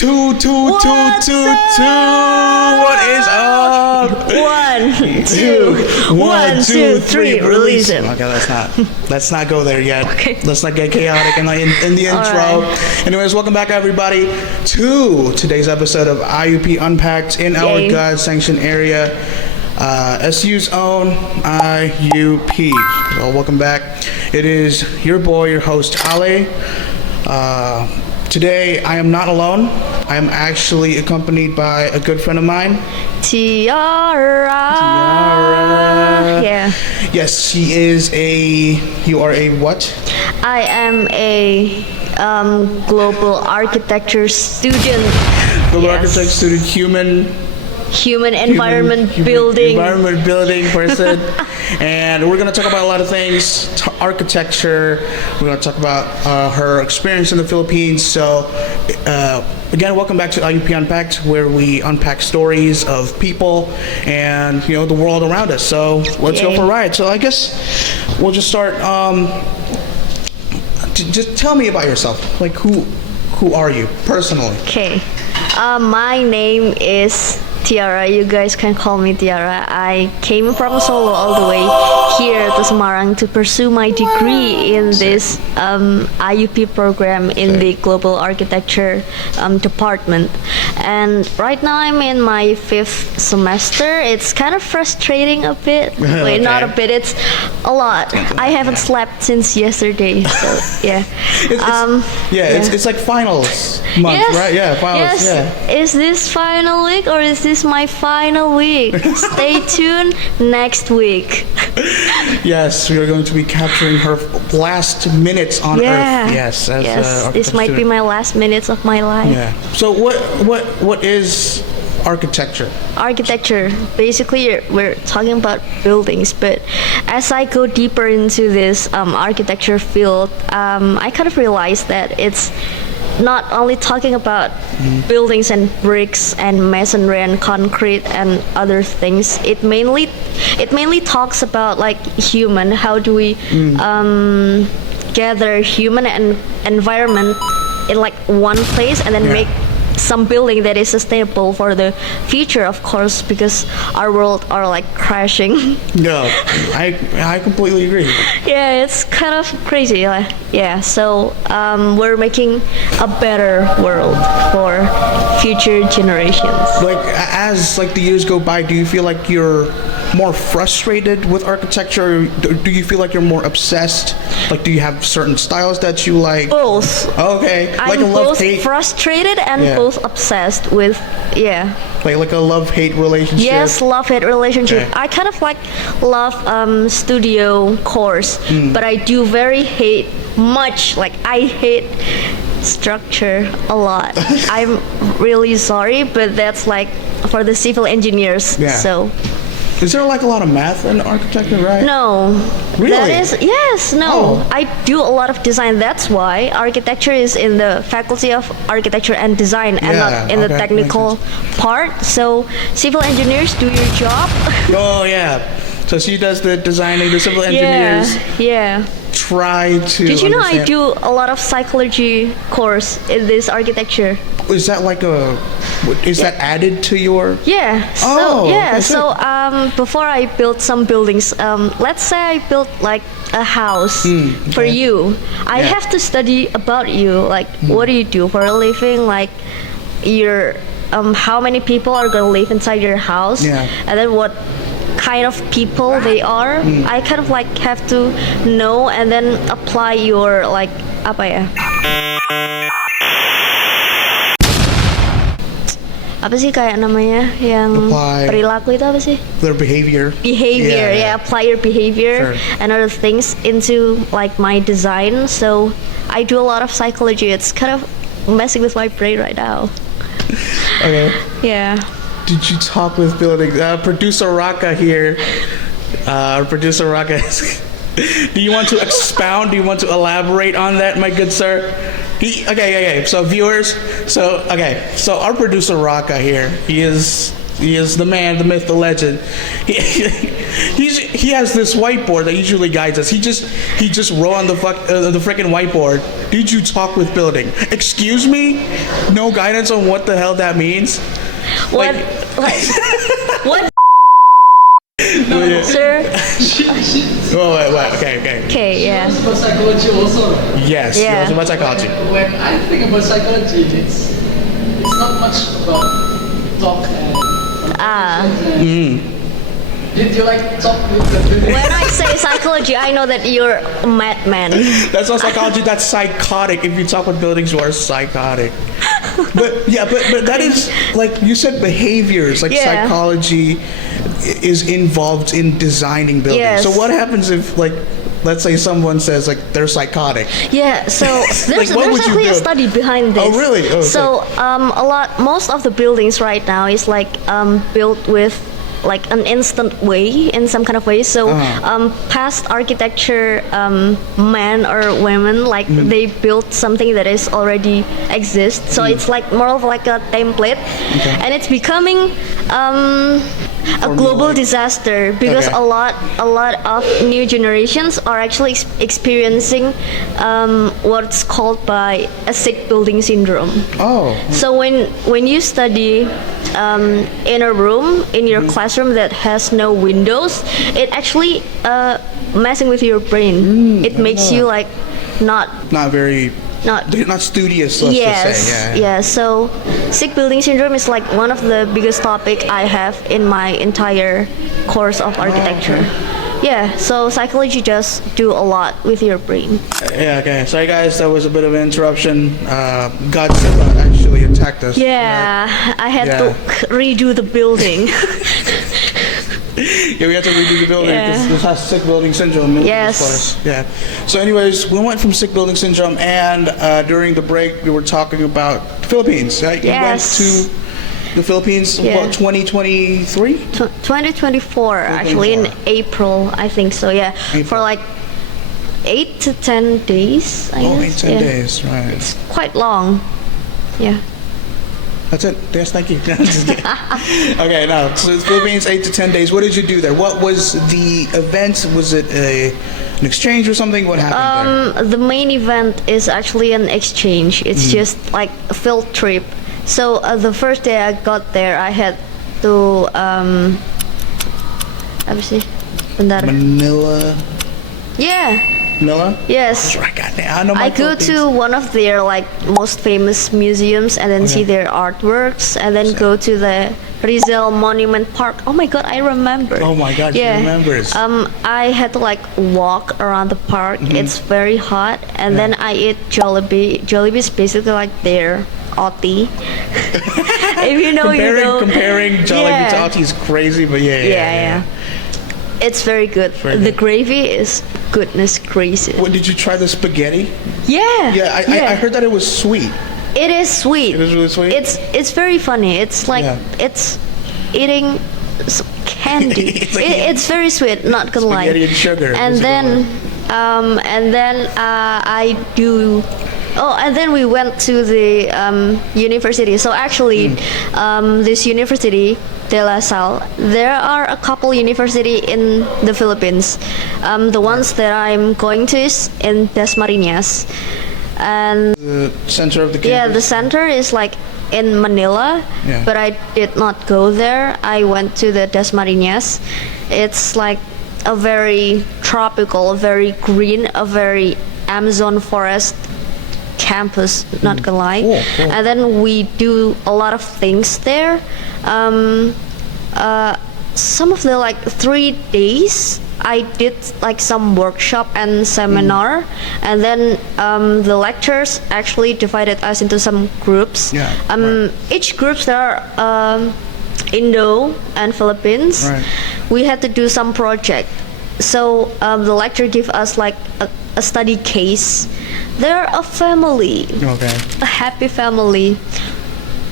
Two. What's up? What is up? 1, 2, 1, 2, 3. Release it. Okay, let's not go there yet. Okay. Let's not get chaotic in the intro. Right. Anyways, welcome back everybody to today's episode of IUP Unpacked in our Yay. God-sanctioned area. SU's own IUP. Well, welcome back. It is your boy, your host, Ale. Today, I am not alone. I am actually accompanied by a good friend of mine, Tiara. Yeah. Yes, she is you are a what? I am a global architecture student. Global Yes. architect student, Human environment building. environment building person. And we're going to talk about a lot of things, architecture. We're going to talk about her experience in the Philippines. So again, welcome back to IUP Unpacked, where we unpack stories of people and the world around us. So let's go Yay. for a ride. So I guess we'll just start. Just tell me about yourself. Like who are you personally? Okay. My name is Tiara. You guys can call me Tiara. I came from Solo all the way here to Semarang to pursue my degree in this IUP program in the Global Architecture department. And right now I'm in my 5th semester. It's kind of frustrating a bit. Wait, not a bit. It's a lot. I haven't slept since yesterday. So yeah. It's like finals month, Yes. right? Yeah, finals. Yes. Yeah. Is this final week or is this my final week? Stay tuned next week. Yes, we are going to be capturing her last minutes on Yeah. Earth. Yes, as Yes. This might be my last minutes of my life. Yeah. So what is architecture? Architecture, basically we're talking about buildings, but as I go deeper into this architecture field, I kind of realized that it's not only talking about buildings and bricks and masonry and concrete and other things. It mainly talks about like human. How do we gather human and environment in like one place and then make some building that is sustainable for the future, of course, because our world are like crashing. No, I completely agree. Yeah, it's kind of crazy. So we're making a better world for future generations. Like as the years go by, do you feel like you're more frustrated with architecture? Or do you feel like you're more obsessed? Like, do you have certain styles that you like? Both. Okay, like I'm a both love-hate. frustrated and both obsessed with, Like a love-hate relationship. Yes, love-hate relationship. Okay. I kind of love studio course, but I do very hate much. Like I hate structure a lot. I'm really sorry, but that's like for the civil engineers. Yeah. So. Is there like a lot of math in architecture, right? No. Really? That is, yes, no. Oh. I do a lot of design. That's why architecture is in the Faculty of Architecture and Design and not in the technical part. So civil engineers, do your job. Oh yeah. So she does the designing. The civil engineers Yeah. try to. Did you know I understand- do a lot of psychology course in this architecture? Is that like is that added to your? Yeah. Oh, okay, So before I build some buildings, let's say I built like a house for you. I have to study about you. Like, what do you do for a living? Like, your how many people are gonna live inside your house? Yeah. And then what kind of people they are. I kind of like have to know and then apply your like apa ya? Apa sih kayak namanya yang Apply. perilaku itu apa sih? Their behavior. Behavior, yeah. Apply your behavior and other things into like my design. So I do a lot of psychology. It's kind of messing with my brain right now. Okay. Yeah. Did you talk with building? Producer Raka here. Producer Raka. Do you want to expound? Do you want to elaborate on that, my good sir? Okay. So viewers, so our producer Raka here, he is He is the man, the myth, the legend. He has this whiteboard that usually guides us. He just wrote on the freaking whiteboard. Did you talk with building? Excuse me? No guidance on what the hell that means. What? What? No, yeah. Sir? Oh, wait. Okay. Okay, yeah. About psychology also, right? Yes. Yeah. It's about psychology. When I think about psychology, it's not much about talk and. Did you like talk with the building? When I say psychology, I know that you're a madman. That's not psychology. That's psychotic. If you talk with buildings, you are psychotic. But that is like you said, behaviors. Like Yeah. psychology is involved in designing buildings. Yes. So what happens if like, let's say someone says like they're psychotic? Yeah, so there's what would you actually a do? study behind this. Oh, really? Oh, so most of the buildings right now is like built with like an instant way in some kind of way. So past architecture men or women like they built something that is already exists. So it's like more of like a template, and it's becoming a global disaster because Okay. a lot of new generations are actually experiencing what's called by a sick building syndrome. Oh. So when you study in a room in your classroom that has no windows, it actually messing with your brain. It makes you like not Not studious, let's yes, just say. yeah. So sick building syndrome is like one of the biggest topic I have in my entire course of architecture. Yeah, so psychology just do a lot with your brain. Yeah, okay. Sorry guys, that was a bit of an interruption. Godzilla actually attacked us. Yeah, I had to redo the building. Yeah, we had to redo the building because this has sick building syndrome. Yes. Yeah. So anyways, we went from sick building syndrome and during the break we were talking about the Philippines, right? You went Yes. to the Philippines, what, 2023? 2024, actually, in April, I think so, yeah. April. For like 8 to 10 days, I guess. 8-10 yeah. days, right. It's quite long. Yeah. That's it. Yes, thank you. Just kidding. Okay, now, so the Philippines, 8 to 10 days. What did you do there? What was the event? Was it an exchange or something? What happened there? The main event is actually an exchange. It's just like a field trip. So the first day I got there, I had to apa sih? Bentar. Manila. Yeah. Manila? Yes. Right, goddamn. I know my I go Philippines. to one of their like most famous museums and then see their artworks and then go to the Rizal Monument Park. Oh my god, I remember. Oh my god, she remembers. I had to like walk around the park. It's very hot, and then I eat Jollibee. Jollibee is basically like their Audi. If you know, you know. Comparing Jollibee to Auntie is crazy, but yeah. It's very good. The gravy is goodness gracious. What, did you try the spaghetti? Yeah. Yeah, I heard that it was sweet. It is sweet. It is really sweet? It's very funny. It's like it's eating candy. It's like it's very sweet. Not gonna lie. Spaghetti and sugar. And then I do. Oh, and then we went to the university. So actually, this university, De La Salle, there are a couple university in the Philippines. The ones that I'm going to is in Dasmariñas. And The center of the campus? yeah, the center is like in Manila, but I did not go there. I went to the Dasmariñas. It's like a very tropical, a very green, a very Amazon forest campus, not gonna lie. Cool. And then we do a lot of things there. Some of the like 3 days I did like some workshop and seminar, and then the lectures actually divided us into some groups. Each groups there are Indo and Philippines. We had to do some project. So the lecturer gave us like a study case. They're a family, a happy family.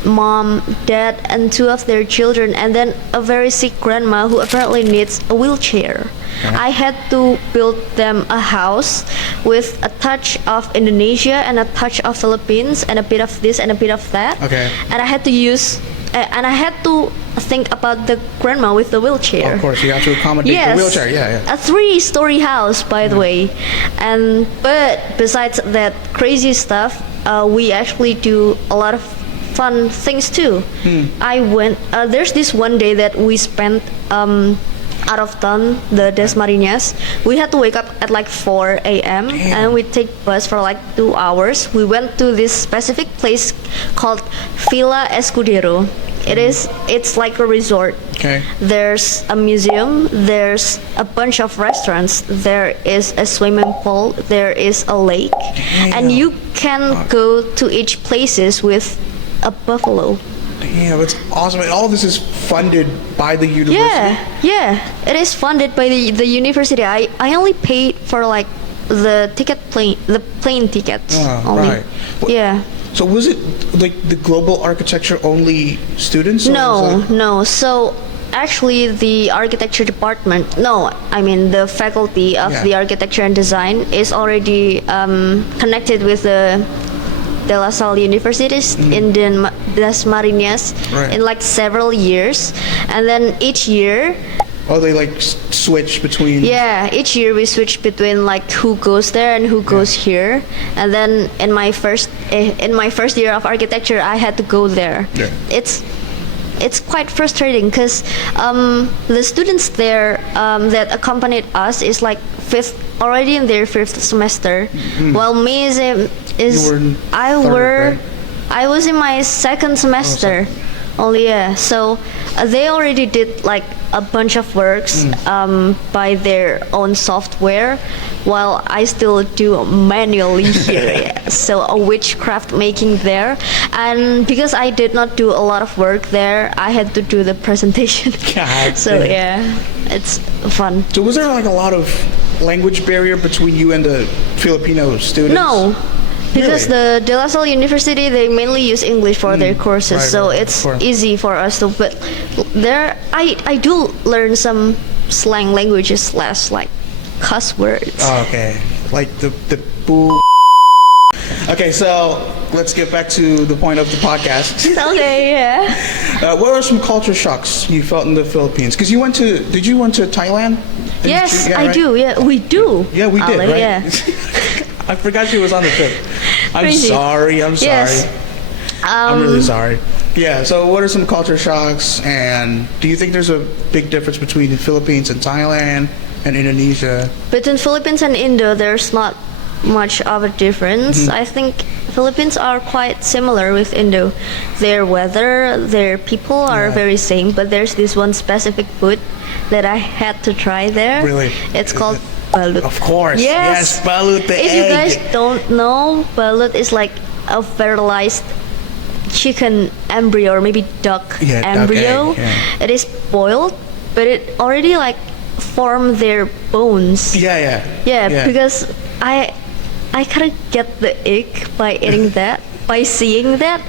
Mom, dad, and 2 of their children, and then a very sick grandma who apparently needs a wheelchair. I had to build them a house with a touch of Indonesia and a touch of Philippines and a bit of this and a bit of that. And I had to use and I had to think about the grandma with the wheelchair. Of course, you have to accommodate Yes, the wheelchair. Yeah. a 3-story house, by the way. But besides that crazy stuff, we actually do a lot of fun things too. I went. There's this one day that we spent out of town, the Desmariñas. We had to wake up at like 4 a.m. and we take bus for like 2 hours. We went to this specific place called Villa Escudero. It's like a resort. Okay. There's a museum, there's a bunch of restaurants, there is a swimming pool, there is a lake, and you can go to each places with a buffalo. Damn, it's awesome. And all this is funded by the university? Yeah, it is funded by the university. I only paid for like the plane ticket only. Right. Yeah. So was it like the global architecture only students? Or was it- No. So actually, the architecture department, the faculty of the architecture and design is already connected with the De La Salle universities in the Desmariñas in like several years, and then each year. Oh, they like switch between. Yeah, each year we switch between like who goes there and who goes here, and then in my first year of architecture, I had to go there. Yeah. It's quite frustrating because the students there that accompanied us is like already in their 5th semester, while me I was in my 2nd semester. So they already did like a bunch of works by their own software, while I still do manually here. So a witchcraft making there, and because I did not do a lot of work there, I had to do the presentation. So it's fun. So was there like a lot of language barrier between you and the Filipino students? No. Because Really? the De La Salle University, they mainly use English for their courses, Right, so right, it's of course. easy for us to. But there, I do learn some slang languages, less like cuss words. Oh, okay. Like the boo. Okay, so let's get back to the point of the podcast. Okay, yeah. What are some culture shocks you felt in the Philippines? Because you went to Thailand? Yes, Yeah, I right? do. Yeah, we do. Yeah, we did, Ale, right? Yeah. I forgot she was on the trip. I'm Crazy. sorry. Yes. I'm really sorry. Yeah, so what are some culture shocks, and do you think there's a big difference between the Philippines and Thailand and Indonesia? Between Philippines and Indo, there's not much of a difference. I think Philippines are quite similar with Indo. Their weather, their people are very same, but there's this one specific food that I had to try there. Really? It's called balut. Of course. Yes. Balut the If egg. you guys don't know, balut is like a fertilized chicken embryo or maybe duck Yeah, duck embryo. egg, yeah. It is boiled, but it already like formed their bones. Yeah. Because I kind of get the ick by eating that, by seeing that.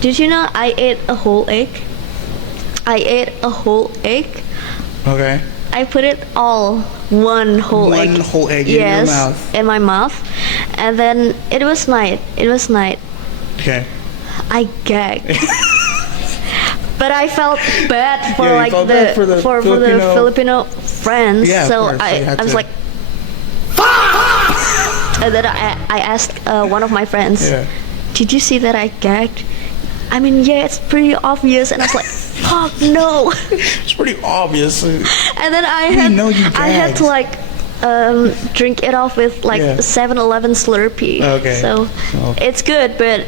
Did you know I ate a whole egg? Okay. I put it all, one whole egg. One whole egg in your mouth. in my mouth. And then it was night. Okay. I gagged. But I felt bad for Yeah, you like felt bad for the the Filipino- Filipino friends. Yeah, of so course, so you had I was to- like, and then I asked one of my friends, Yeah. "Did you see that I gagged?" I mean, yeah, it's pretty obvious. And I was like, "Fuck no!" It's pretty obvious. And then I know you had to gagged. like drink it off with like Yeah. a 7-Eleven Slurpee. Okay. So it's good, but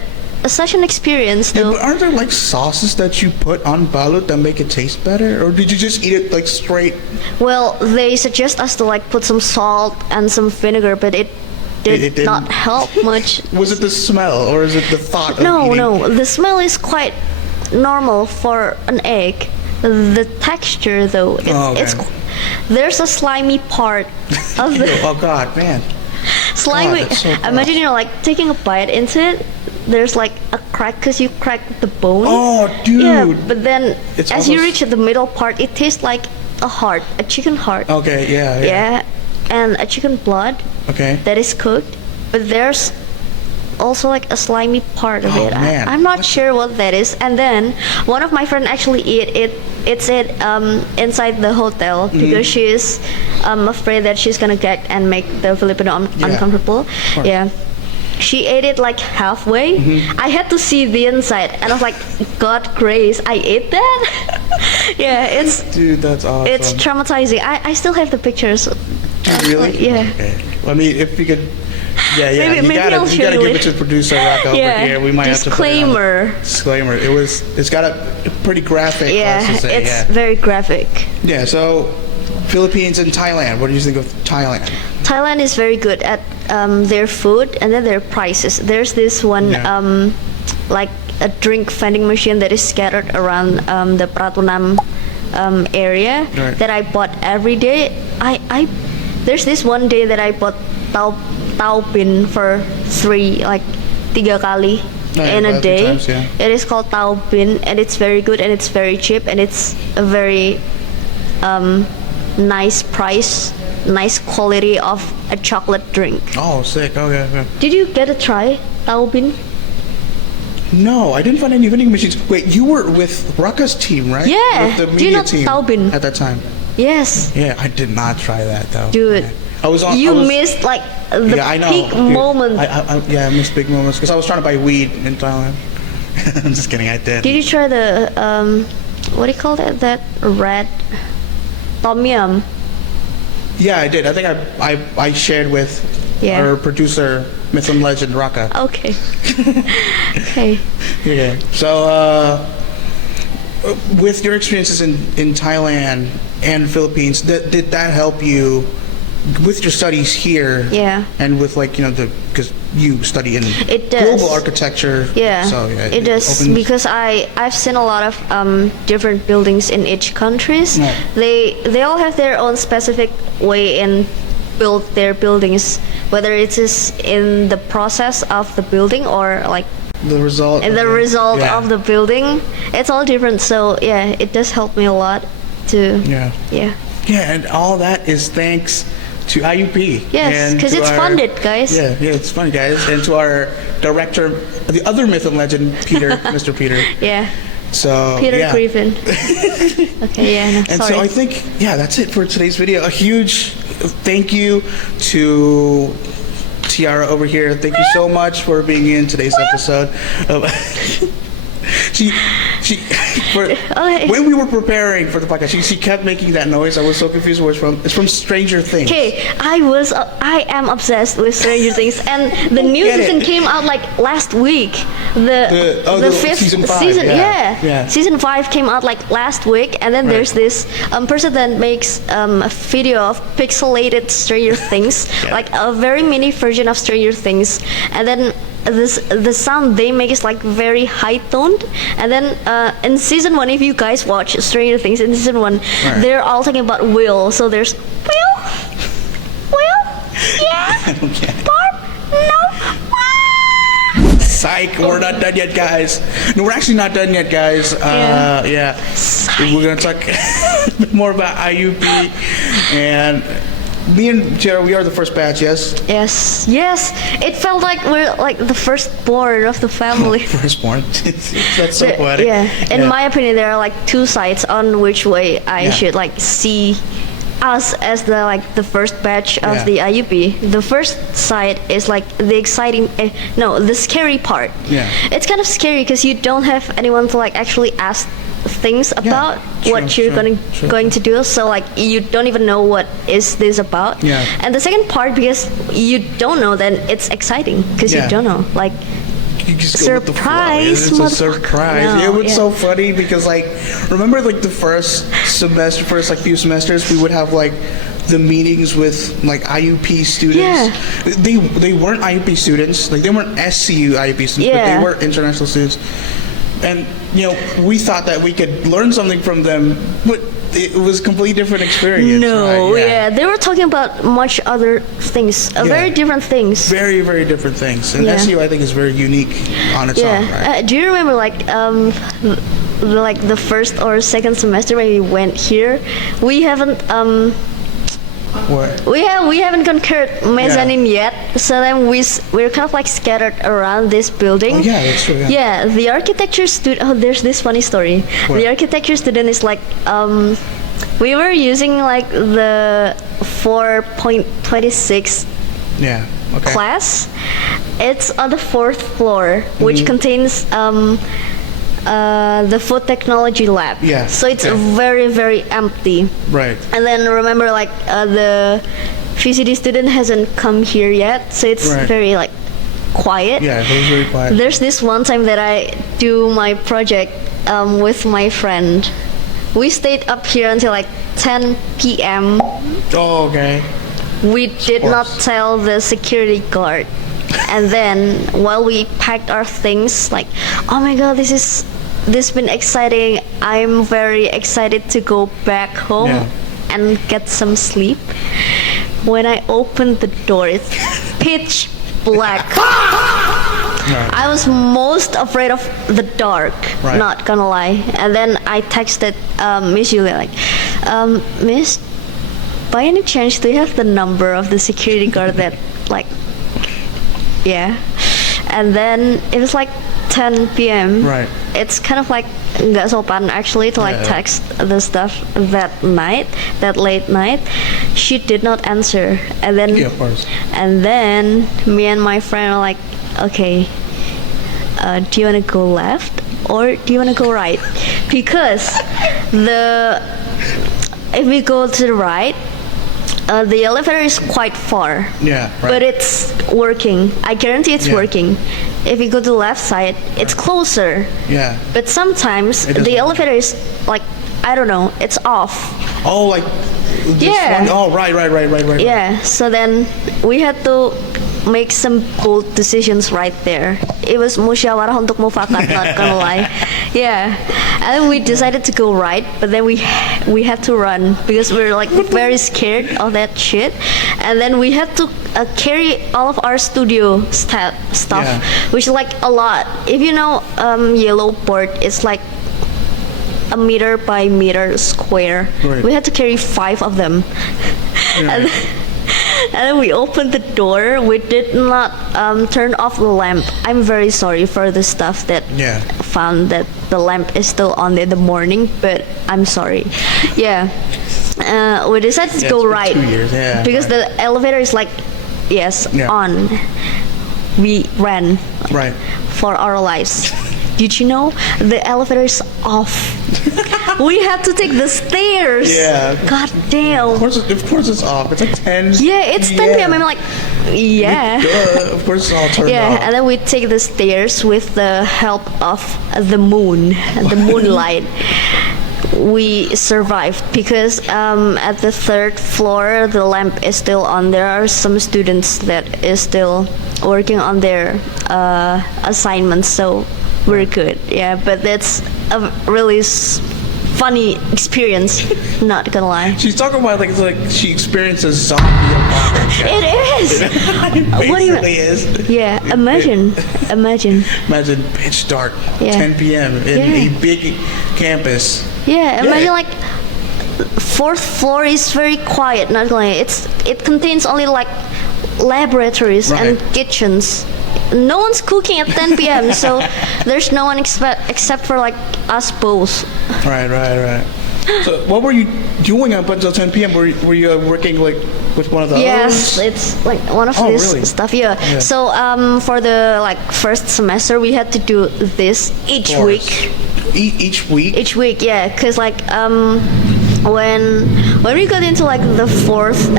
such an experience Yeah, though. but aren't there like sauces that you put on balut that make it taste better, or did you just eat it like straight? Well, they suggest us to like put some salt and some vinegar, but it did didn't- not help much. Was it the smell, or is it the thought of No, eating? no, the smell is quite normal for an egg. The texture though, it's okay. there's a slimy part of the Oh God, man. slimy. that's so gross. Imagine you're like taking a bite into it. There's like a crack because you cracked the bone. Oh, dude. Yeah, but then It's as you almost- reach the middle part, it tastes like a heart, a chicken heart. Okay, yeah. Yeah, and a chicken blood Okay. that is cooked. But there's also like a slimy part of Oh, it. man. I'm not sure what that is. And then one of my friend actually eats it inside the hotel because she is afraid that she's gonna gag and make the Filipino uncomfortable. course. Yeah. She ate it like halfway. I had to see the inside, and I was like, "God grace, I ate that." Yeah, Dude, that's awesome. it's traumatizing. I still have the pictures. Really? Yeah. Okay. Well, I mean, if you could, yeah. Maybe you I'll gotta show give you it to producer Rocco over Yeah. here. We might have to put it on the Disclaimer. disclaimer. It's got a pretty graphic. Yeah, let's just say, it's very graphic. yeah. So, Philippines and Thailand. What do you think of Thailand? Thailand is very good at their food and then their prices. There's this one Yeah. like a drink vending machine that is scattered around the Pratunam area Right. that I bought every day. I there's this one day that I bought tau bin for tiga kali yeah, in a about 3 day. times, yeah. It is called tau bin, and it's very good and it's very cheap and it's a very nice price, nice quality of a chocolate drink. Oh, sick. Okay. Okay. Did you get a try tau bin? No, I didn't find any vending machines. Wait, you were with Rocco's team, right? Yeah. With the Do you media know team Tao Bin? at that time. Yes. Yeah, I did not try that though. Dude, I was on. you I was, missed like the yeah, I know. peak Dude, moment. I missed big moments because I was trying to buy weed in Thailand. I'm just kidding. I did. Did you try the what do you call that? That red tom yum? Yeah, I did. I think I shared with Yeah. our producer, Myth and Legend, Raka. Okay. Okay. Yeah. So, with your experiences in Thailand and Philippines, did that help you with your studies here? Yeah. And with because you study in It does. global architecture. Yeah, So yeah, it does opens- because I've seen a lot of different buildings in each countries. Yeah. They all have their own specific way in build their buildings, whether it is in the process of the building or like the result. in the result Yeah. of the building. It's all different. So yeah, it does help me a lot to Yeah. yeah. Yeah, and all that is thanks to IUP. Yes, and because to it's our- funded, guys. Yeah, it's funny, guys. And to our director, the other myth and legend, Peter, Mr. Peter. Yeah. So Peter yeah. Griffin. Okay, yeah, no, And sorry. so I think, yeah, that's it for today's video. A huge thank you to Tiara over here. Thank you so much for being in today's episode. She when we were preparing for the podcast, she kept making that noise. I was so confused where it's from. It's from Stranger Things. Okay, I am obsessed with Stranger Things, and the new Get it. season came out like last week. The fifth season 5, season, yeah. season 5 came out like last week, and then Right. there's this person that makes a video of pixelated Stranger Things, Yeah. like a very mini version of Stranger Things, and then the sound they make is like very high toned, and then in season 1, if you guys watch Stranger Things in season 1, Right. they're all talking about Will. So there's Will, yeah, I don't get it. Barb, no. Psych, we're not done yet, guys. No, we're actually not done yet, guys. Yeah. We're going to talk a bit more about IUP. And me and Tiara, we are the first batch, yes? Yes. It felt like we're like the firstborn of the family. Firstborn. That's so poetic. Yeah. In my opinion, there are like two sides on which way I Yeah. should like see us as the first batch of Yeah. the IUP. The first side is like the exciting, the scary part. Yeah. It's kind of scary because you don't have anyone to like actually ask things about what you're going to do. So like you don't even know what is this about. Yeah. And the second part, because you don't know, then it's exciting because Yeah. you don't know. Like You just go with the flow. Surprise, It's a motherfucker. surprise. No, It was yeah. so funny because, like, remember, like, the first few semesters, we would have, like, the meetings with, like, IUP students. Yeah. They weren't IUP students. Like, they weren't SCU IUP students, but Yeah. they were international students. And, we thought that we could learn something from them, but it was a completely different experience. no, right? yeah, they were talking about much other things, very different things. Very, very different things. And Yeah. SCU, I think, is very unique on its Yeah. own, right? Do you remember like the first or second semester when we went here? We haven't What? We haven't conquered mezzanine yet, so then we're kind of like scattered around this building. Oh, yeah, that's true. Yeah. The architecture student. Oh, there's this funny story. What? The architecture student is like, we were using like the 4.26 Yeah. Okay. class. It's on the fourth floor, which contains the food technology lab. Yeah, So it's okay. very, very empty. Right. And then remember, like the VCD student hasn't come here yet, so it's Right. very like quiet. Yeah, it was very quiet. There's this one time that I do my project with my friend. We stayed up here until like 10 p.m. Oh, okay. We did not course. tell the security guard. And then while we packed our things, like, oh my god, this been exciting. I'm very excited to go back home Yeah. and get some sleep. When I opened the door, it's pitch black. Right. I was most afraid of the dark, Right. not gonna lie. And then I texted Miss Julia like, Miss, by any chance, do you have the number of the security guard that like, yeah. And then it was like 10 p.m. Right. It's kind of like nggak sopan actually to like Yeah. text the stuff that night, that late night. She did not answer, and then Yeah, of course. and then me and my friend are like, okay, do you want to go left or do you want to go right? Because if we go to the right, the elevator is quite far. Yeah, right. But it's working. I guarantee it's Yeah. working. If you go to the left side, it's closer. Yeah. But sometimes It doesn't the work. elevator is like, I don't know, it's off. Oh, like this Yeah. one. Oh, right. Yeah, so then we had to make some bold decisions right there. It was musyawarah untuk mufakat, not gonna lie. Yeah, and then we decided to go right, but then we had to run because we were like very scared of that shit. And then we had to carry all of our studio stuff, Yeah. which is like a lot. If you know yellow board, it's like a meter by meter square. Right. We had to carry 5 of them. And then we opened the door. We did not turn off the lamp. I'm very sorry for the stuff that Yeah. found that the lamp is still on in the morning, but I'm sorry. Yeah. We decided to Yeah, go it's been right 2 years, yeah, because right. the elevator is like, yes, Yeah. on. We ran Right. for our lives. Did you know the elevator is off? We had to take the stairs. Yeah. God damn. Of course it's off. It's like 10. Yeah, it's 10 p.m. I'm like, yeah. Duh, of course it's all turned Yeah, off. and then we take the stairs with the help of the moon, the moonlight. We survived because at the 3rd floor the lamp is still on. There are some students that is still working on their assignments, so we're good. Yeah, but that's a really funny experience. Not gonna lie. She's talking about like it's like she experienced a zombie apocalypse. It is. It What do you- basically is. Yeah, imagine. Imagine pitch dark, Yeah. 10 p.m. in Yeah. a big campus. Yeah, imagine Yeah. like 4th floor is very quiet. Not gonna lie. It contains only like laboratories and Right. kitchens. No one's cooking at 10 p.m. so there's no one except for like us both. Right. So what were you doing up until 10 p.m.? Were you working like with one of the Yes, others? it's like one of Oh, this really? stuff. Yeah. Yeah. So for the like first semester, we had to do this each Course. week. Each week? Each week, yeah, because like when we got into like the 4th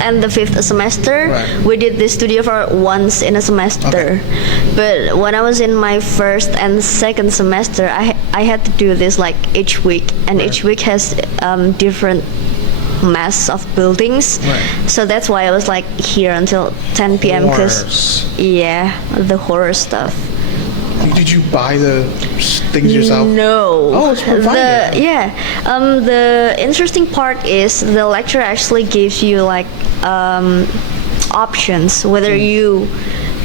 and the 5th semester, Right. we did this studio for once in a semester. Okay. But when I was in my 1st and 2nd semester, I had to do this like each week, and each week has different mass of buildings. Right. So that's why I was like here until 10 p.m. because Horrors. yeah, the horror stuff. Did you buy the things yourself? No. Oh, it's provided. The interesting part is the lecturer actually gives you like options whether you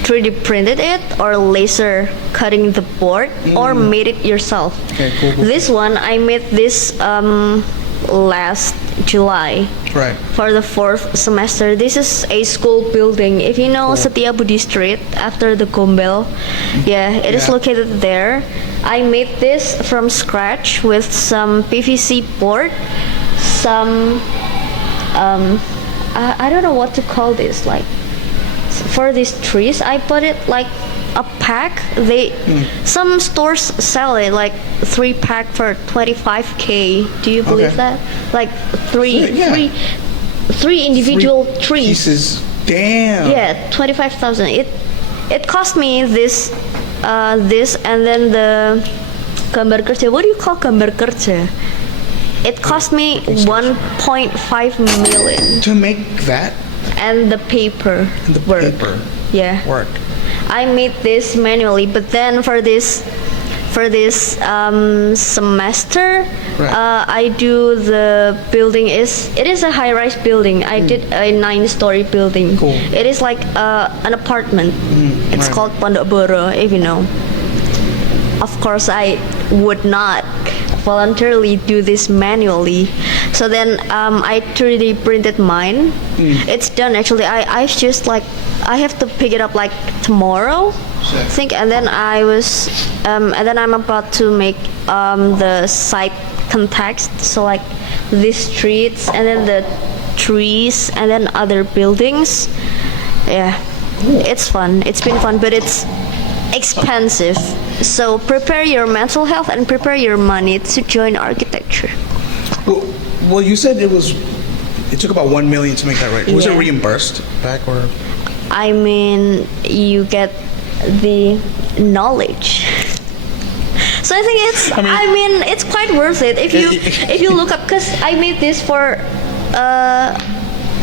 3D printed it or laser cutting the board or made it yourself. Okay, cool. This one I made this last July. Right. For the 4th semester. This is a school building. If you know Setia Budi Street after the Gombel, it is Yeah. located there. I made this from scratch with some PVC board, some I don't know what to call this, like for these trees I put it like a pack. Some stores sell it like 3-pack for 25K. Do you believe Okay. that? Like three Yeah. three individual trees. Pieces. Damn. Yeah, 25,000. It cost me this and then the gambar kerja. What do you call gambar kerja? It cost me 1.5 million. To make that And the paper and the work. paper Yeah. work. I made this manually, but then for this semester, Right. I do the building it is a high-rise building. I did a 9-story building. Cool. It is like an apartment. It's right. called Pondok Boro, if you know. Of course, I would not voluntarily do this manually. So then I 3D printed mine. It's done actually. I just like I have to pick it up like tomorrow, I think, and then I'm about to make the site context. So like these streets and then the trees and then other buildings. Yeah, it's fun. It's been fun, but it's expensive. So prepare your mental health and prepare your money to join architecture. Well, you said it took about 1 million to make that, right? Was it Yeah. reimbursed back or? I mean, you get the knowledge. So I think I mean it's quite worth it if you look up, because I made this for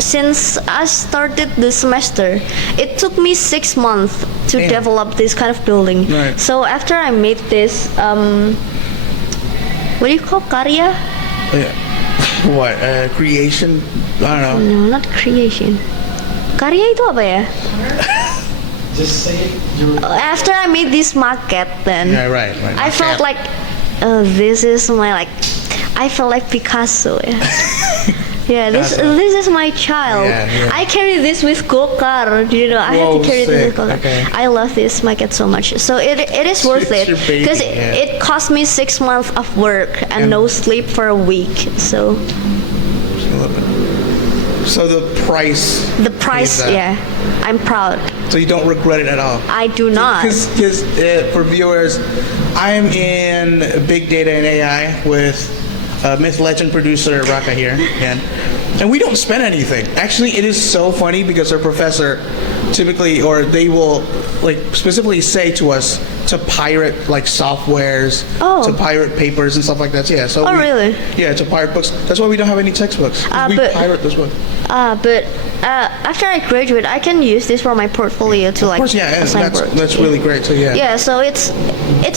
since I started the semester. It took me 6 months to Damn. develop this kind of building. Right. So after I made this what do you call karya? What? Creation? I don't know. No, not creation. Karya itu apa ya? Just say it. You're After I made this maquette, then Yeah, right. I felt like this is my like. I felt like Picasso. Yeah, yeah. This is my child. Yeah. I carry this with go-kart. You know, I had Whoa, to carry this sick. with go-kart. Okay. I love this maquette so much. So it is worth It's it your baby, because yeah. it cost me 6 months of work and no sleep for a week. So So the price. the price, that. yeah, I'm proud. So you don't regret it at all. I do not. Because for viewers, I'm in big data and AI with myth legend producer Raka here, and we don't spend anything. Actually, it is so funny because our professor typically, or they will like specifically say to us to pirate like softwares, to pirate papers and stuff like that. Yeah. So really? Yeah, to pirate books. That's why we don't have any textbooks. We but- pirate this one. But after I graduate, I can use this for my portfolio to Of like course, yeah, and assign work. that's really great. So yeah. Yeah, so it's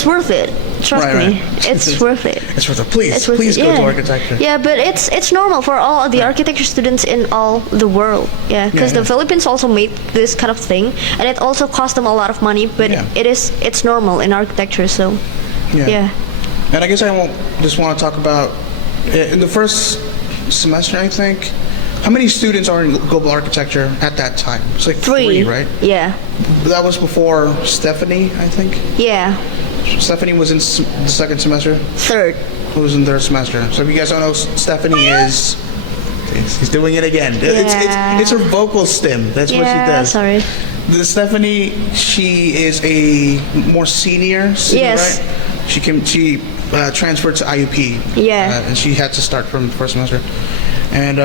worth it. Trust Right, me, right. it's worth it. It's worth it. Please, It's worth please it. go Yeah. to architecture. Yeah, but it's normal for all the architecture students in all the world. Yeah, because Yeah, the Philippines also made this kind of thing, and it also cost them a lot of money. But Yeah. it's normal in architecture. So yeah. And I guess I just want to talk about in the first semester, I think. How many students are in global architecture at that time? It's like three, right? Yeah, That was before Stephanie, I think. yeah. Stephanie was in the second semester. Third. Who was in third semester? So if you guys don't know, Stephanie is. He's doing it again. Yeah. It's her vocal stem. That's what she Yeah, does. sorry. The Stephanie, she is a more senior student, Yes. right? She transferred to IUP. Yeah. And she had to start from the first semester. And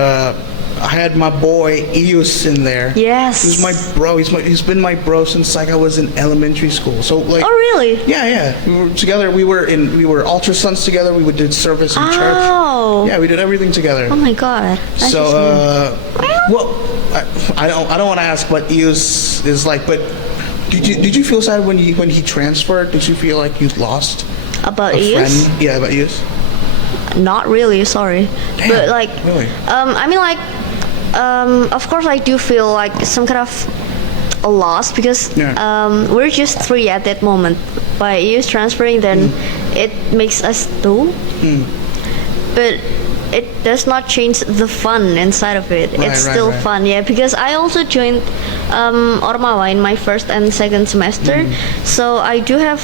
I had my boy Ius in there. Yes. He's my bro. He's been my bro since like I was in elementary school. So like. Oh really? Yeah. We were together. We were ultrasons together. We did service in church. Oh. Yeah, we did everything together. Oh my God. That's So, just neat. well, I don't want to ask what Eus is like, but did you feel sad when he transferred? Did you feel like you lost About a Ius? friend? Yeah, about Eus. Not really, sorry. Damn, but like, really? I mean, like, of course, I do feel like some kind of a loss because Yeah. we're just three at that moment. By you transferring, then it makes us two. But it does not change the fun inside of it. Right, It's right, still right. fun, yeah. Because I also joined Ormawa in my first and second semester, so I do have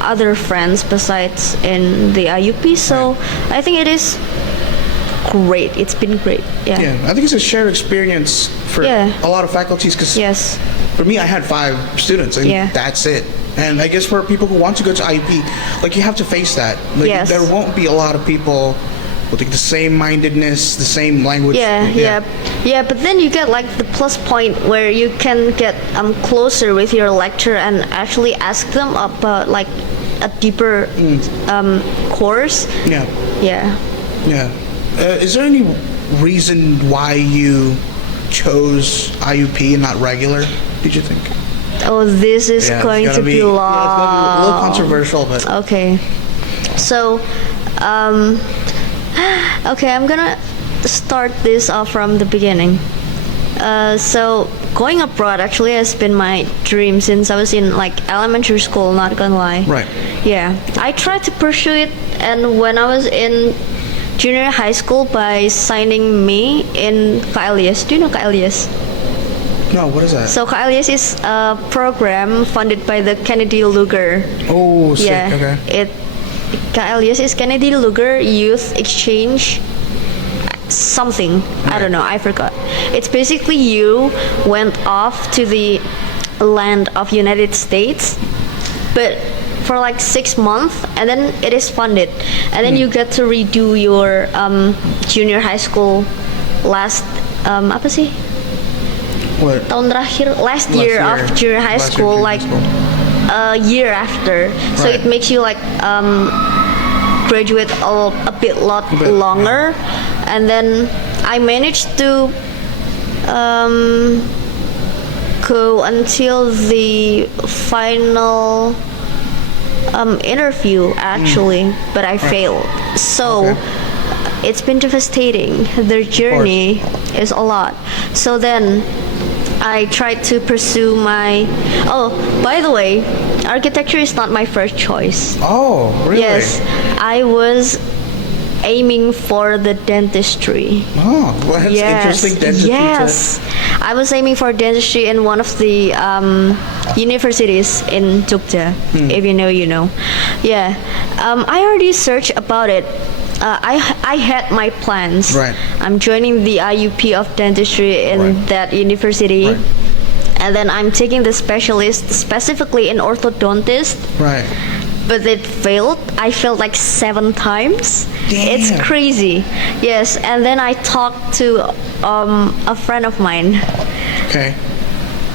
other friends besides in the IUP. So I think it is great. It's been great. Yeah. Yeah, I think it's a shared experience for Yeah. a lot of faculties because Yes. for me, I had 5 students, and Yeah. that's it. And I guess for people who want to go to IUP, like you have to face that. Like, Yes. there won't be a lot of people with like the same mindedness, the same language. Yeah. But then you get like the plus point where you can get closer with your lecturer and actually ask them about like a deeper course. Yeah. Yeah. Yeah. Is there any reason why you chose IUP and not regular? Did you think? Oh, this is Yeah, going it's to gonna be Yeah, long. it's gonna be a little controversial, but Okay. So, okay, I'm gonna start this off from the beginning. So going abroad actually has been my dream since I was in like elementary school, not gonna lie. Right. Yeah. I tried to pursue it, and when I was in junior high school by signing me in KLIS. Do you know KLIS? no, what is that? So KLIS is a program funded by the Kennedy Lugar. Oh, sick. Yeah. Okay. KLIS is Kennedy Lugar Youth Exchange something. I don't know. I forgot. It's basically you went off to the land of United States, but for like 6 months, and then it is funded, and then you get to redo your junior high school last apa sih What? tahun terakhir last year year. of junior high Last year school, junior like school. a year after. So Right. it makes you like graduate a bit bit, longer, and then I managed to go until the final interview actually, but I failed. So it's been devastating. Their journey is a lot. So then I tried to pursue my. Oh, by the way, architecture is not my first choice. Oh, really? Yes, I was aiming for the dentistry. Oh, well, that's interesting. Dentistry Yes. I was aiming for dentistry in one of the universities in Jogja. If you know, you know. Yeah. I already searched about it. I had my plans. Right. I'm joining the IUP of dentistry in Right. that university. Right. And then I'm taking the specialist specifically in orthodontist. Right. But it failed. I failed like 7 times. Damn. It's crazy. Yes, and then I talked to a friend of mine, Okay.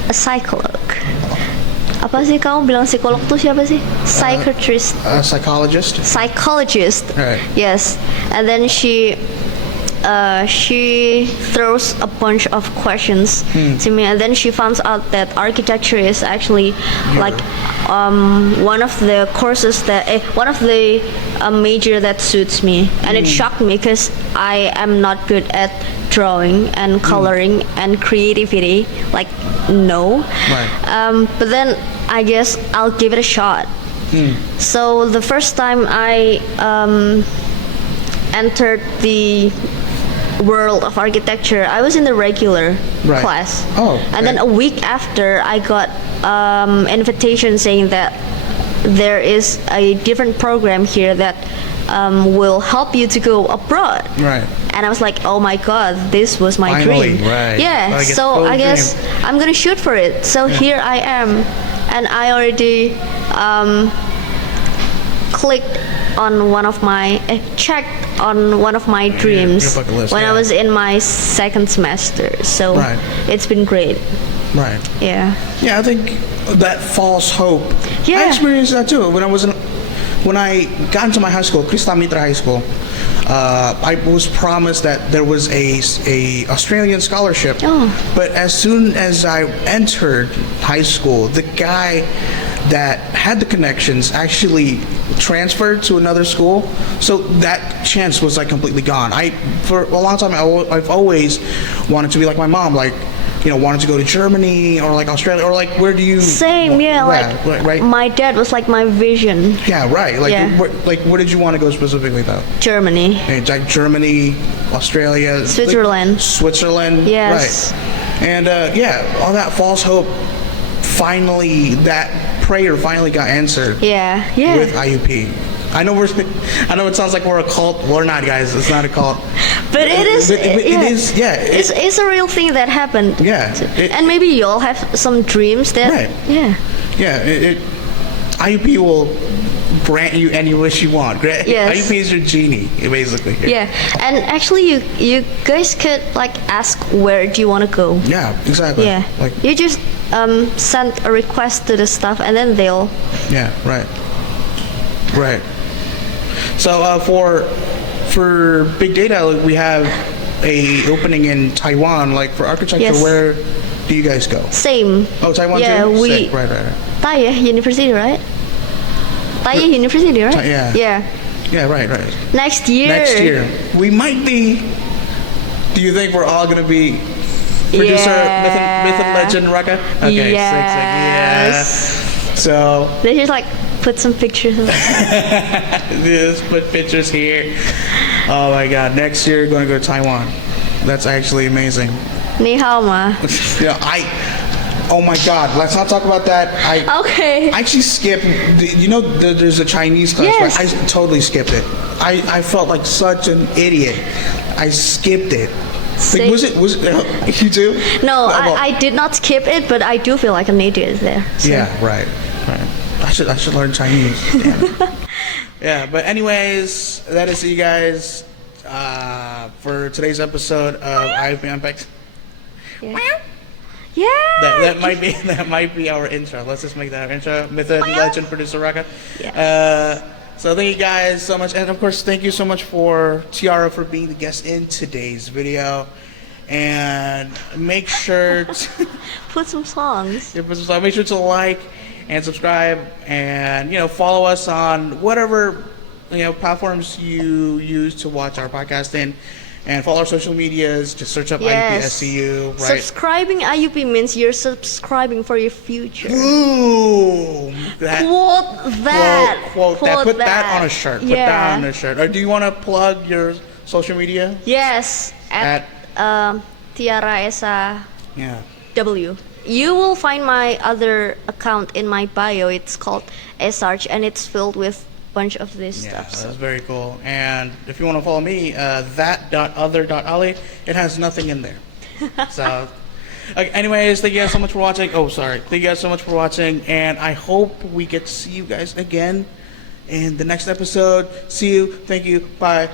a psycholog. Apa sih kamu bilang psikolog tuh siapa sih? Psychiatrist, A psychologist. psychologist. Right. Yes, and then she throws a bunch of questions to me, and then she finds out that architecture is actually like one of the courses that one of the major that suits me, and it shocked me because I am not good at drawing and coloring and creativity, like no. Right. But then I guess I'll give it a shot. So the first time I entered the world of architecture, I was in the regular Right. class. Oh, And then okay. a week after, I got invitation saying that there is a different program here that will help you to go abroad. Right. And I was like, oh my god, this was my Finally, dream. right. Yeah, Like a so full I guess dream. I'm gonna shoot for it. So here I am, and I already clicked on one of my checked on one of my dreams your bucket list, when I yeah. was in my second semester. So Right. it's been great. Right. Yeah. Yeah, I think that false hope. I Yeah. experienced that too when I got into my high school, Krista Mitra High School. I was promised that there was a Australian scholarship, Oh. but as soon as I entered high school, the guy that had the connections actually transferred to another school, so that chance was like completely gone. For a long time, I've always wanted to be like my mom, like wanted to go to Germany or like Australia, or like where do you? Same, yeah. Right. My dad was like my vision. Yeah, right. Like, Yeah. where did you want to go specifically though? Germany. It's like Germany, Australia, Switzerland. Switzerland. Yes. Right. And all that false hope. Finally, that prayer finally got answered. Yeah. With IUP. I know it sounds like we're a cult. We're not, guys. It's not a cult. But it is. It is. Yeah. It's a real thing that happened. Yeah. And maybe you all have some dreams that. Right. Yeah. Yeah. IUP will grant you any wish you want. Yes. IUP is your genie, basically. Yeah. And actually, you guys could like ask where do you want to go. Yeah. Exactly. Yeah. Like. You just send a request to the staff, and then they'll. Yeah. Right. Right. So for big data, like, we have a opening in Taiwan. Like for architecture, Yes. where do you guys go? Same. Oh, Taiwan Yeah, too. we. Sick. Right. Taiyue University, right? Taiyue University, right? Yeah. Yeah. Yeah. Right. Next year. Next year, we might be. Do you think we're all gonna be producer myth and legend Raka? Okay. Yes. Sick. Yeah. So. They just like put some pictures of Just put pictures here. Oh my God! Next year, going to go to Taiwan. That's actually amazing. Ni hao ma. Yeah, oh my God! Let's not talk about that. Okay. I actually skipped. There's a Chinese class. Yes. Right? I totally skipped it. I felt like such an idiot. I skipped it. Like, was it you too? No, Well, I did not skip it, but I do feel like an idiot there. So. Yeah. Right. I should learn Chinese. Damn it. Yeah, but anyways, that is you guys for today's episode of IUP Unpacked. Yeah. Yeah. That might be our intro. Let's just make that our intro. Myth and legend producer Raka. Yeah. So thank you guys so much, and of course thank you so much for Tiara for being the guest in today's video. And make sure to Put some songs. make sure to like and subscribe, and follow us on whatever platforms you use to watch our podcast in, and follow our social medias. Just search up Yes. IUP SCU. Right. Subscribing IUP means you're subscribing for your future. Boom! Quote that. Quote that. Put that on a shirt. Put Yeah. that on a shirt. Or do you want to plug your social media? Yes. At Tiara Esa Yeah. W. You will find my other account in my bio. It's called SArch, and it's filled with a bunch of this Yeah, stuff. that's very cool. And if you want to follow me, that.other.ali, it has nothing in there. So, okay, anyways, thank you guys so much for watching. Oh, sorry. Thank you guys so much for watching, and I hope we get to see you guys again in the next episode. See you. Thank you. Bye.